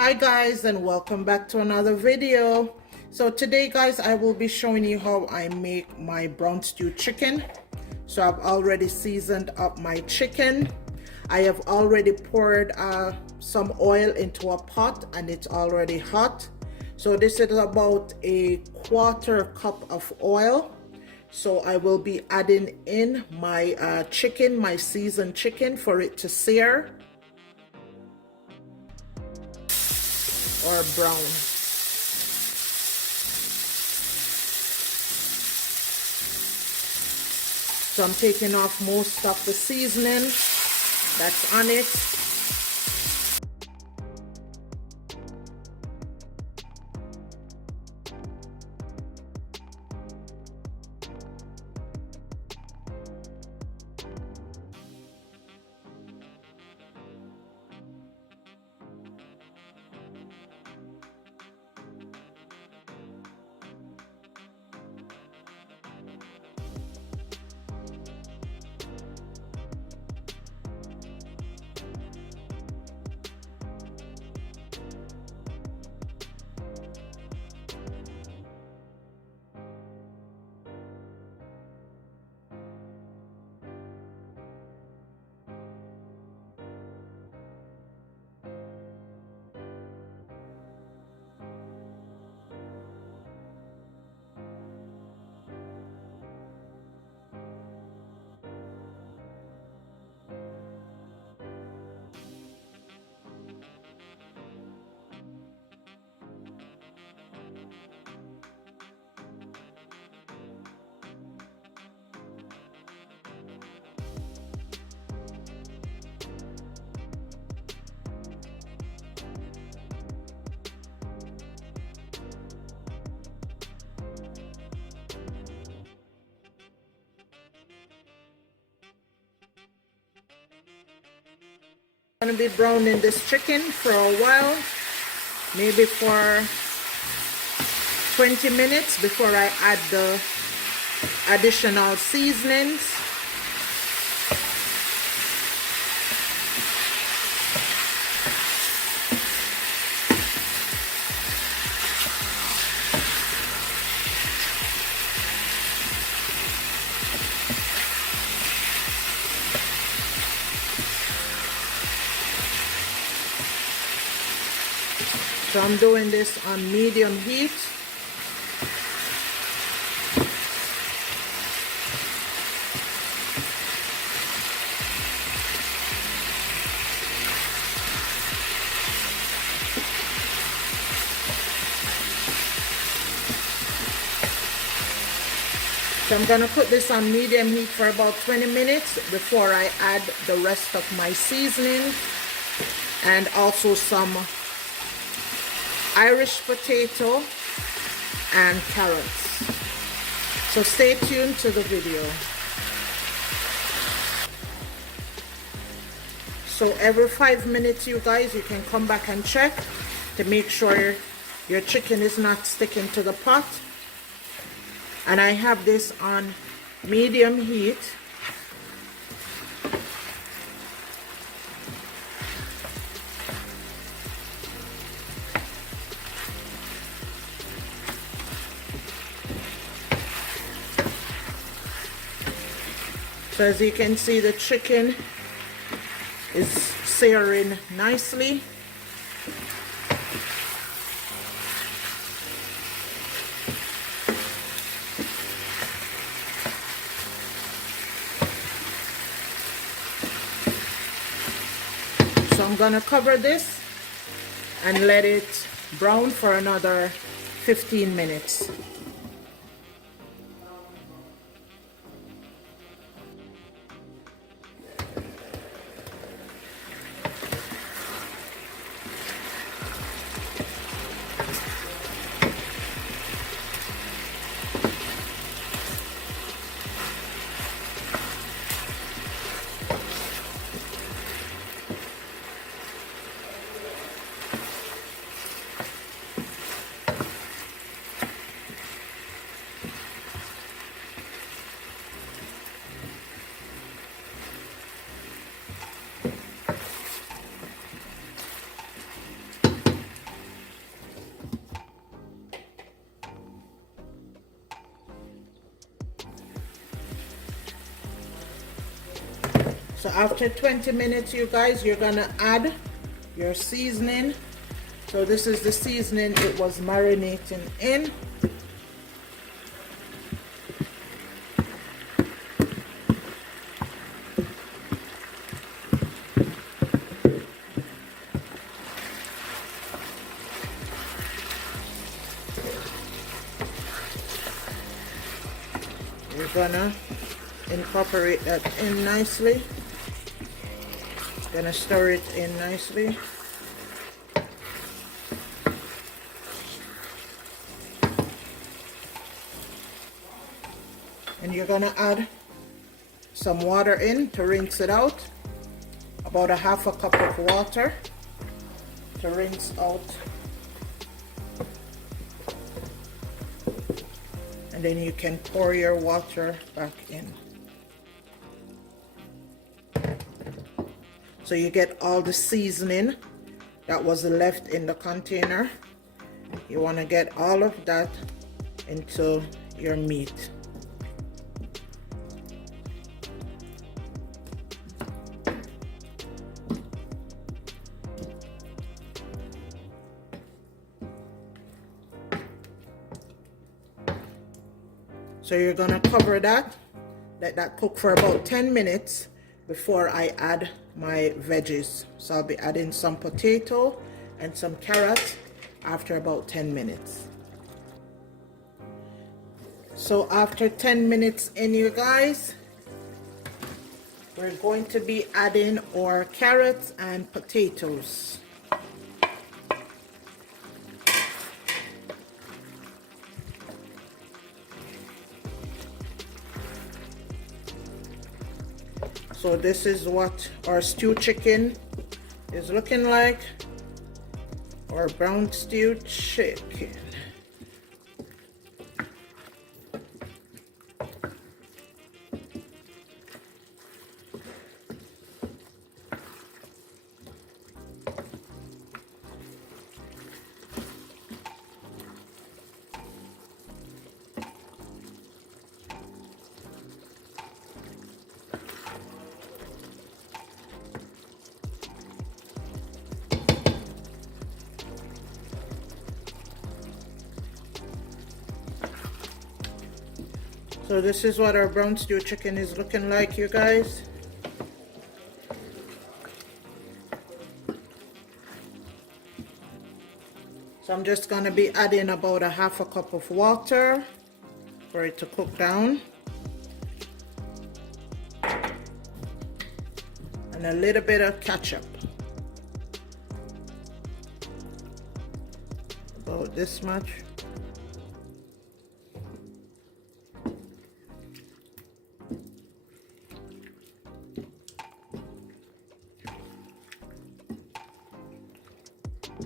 Hi guys, and welcome back to another video. So today guys, I will be showing you how I make my brown stew chicken. So I've already seasoned up my chicken. I have already poured some oil into a pot and it's already hot. So this is about a quarter cup of oil. So I will be adding in my chicken, my seasoned chicken, for it to sear or brown. So I'm taking off most of the seasoning that's on it. I'm going to be browning this chicken for a while, maybe for 20 minutes before I add the additional seasonings. So I'm doing this on medium heat. So I'm going to put this on medium heat for about 20 minutes before I add the rest of my seasoning and also some Irish potato and carrots. So stay tuned to the video. So every 5 minutes, you guys, you can come back and check to make sure your chicken is not sticking to the pot. And I have this on medium heat. So as you can see, the chicken is searing nicely. So I'm gonna cover this and let it brown for another 15 minutes. So after 20 minutes, you guys, you're gonna add your seasoning. So this is the seasoning it was marinating in. You're gonna incorporate that in nicely. Gonna stir it in nicely. And you're gonna add some water in to rinse it out. About a half a cup of water to rinse out. And then you can pour your water back in. So you get all the seasoning that was left in the container. You want to get all of that into your meat. So you're gonna cover that, let that cook for about 10 minutes before I add my veggies. So I'll be adding some potato and some carrots after about 10 minutes. So after 10 minutes in, you guys, we're going to be adding our carrots and potatoes. So this is what our stewed chicken is looking like. Our brown stewed chicken. So this is what our brown stew chicken is looking like, you guys. So I'm just gonna be adding about a half a cup of water for it to cook down. And a little bit of ketchup. About this much.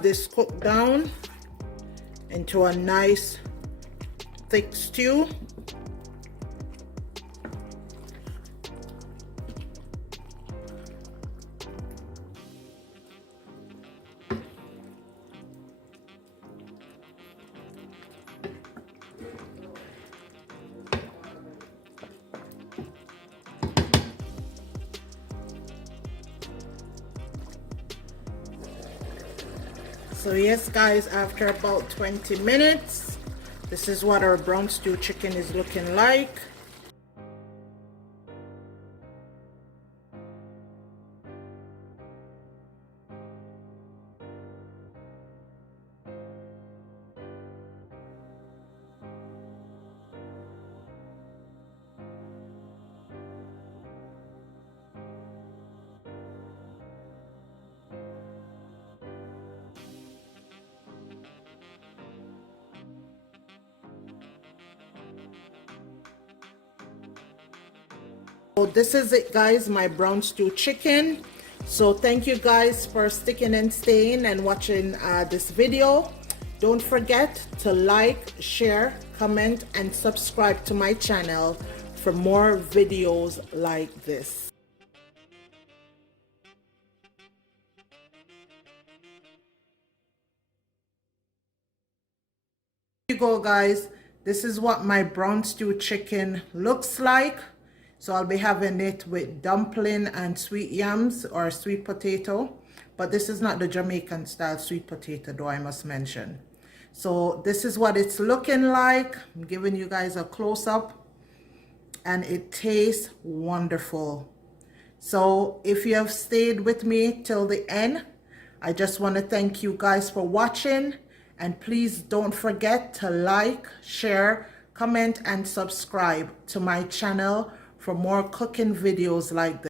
This cook down into a nice thick stew. So yes guys, after about 20 minutes, this is what our brown stew chicken is looking like. So this is it guys, my brown stew chicken. So thank you guys for sticking and staying and watching this video. Don't forget to like, share, comment and subscribe to my channel for more videos like this. Here you go guys, this is what my brown stew chicken looks like. So I'll be having it with dumpling and sweet yams or sweet potato. But this is not the Jamaican style sweet potato though, I must mention. So this is what it's looking like. I'm giving you guys a close-up. And it tastes wonderful. So if you have stayed with me till the end, I just want to thank you guys for watching. And please don't forget to like, share, comment, and subscribe to my channel for more cooking videos like this.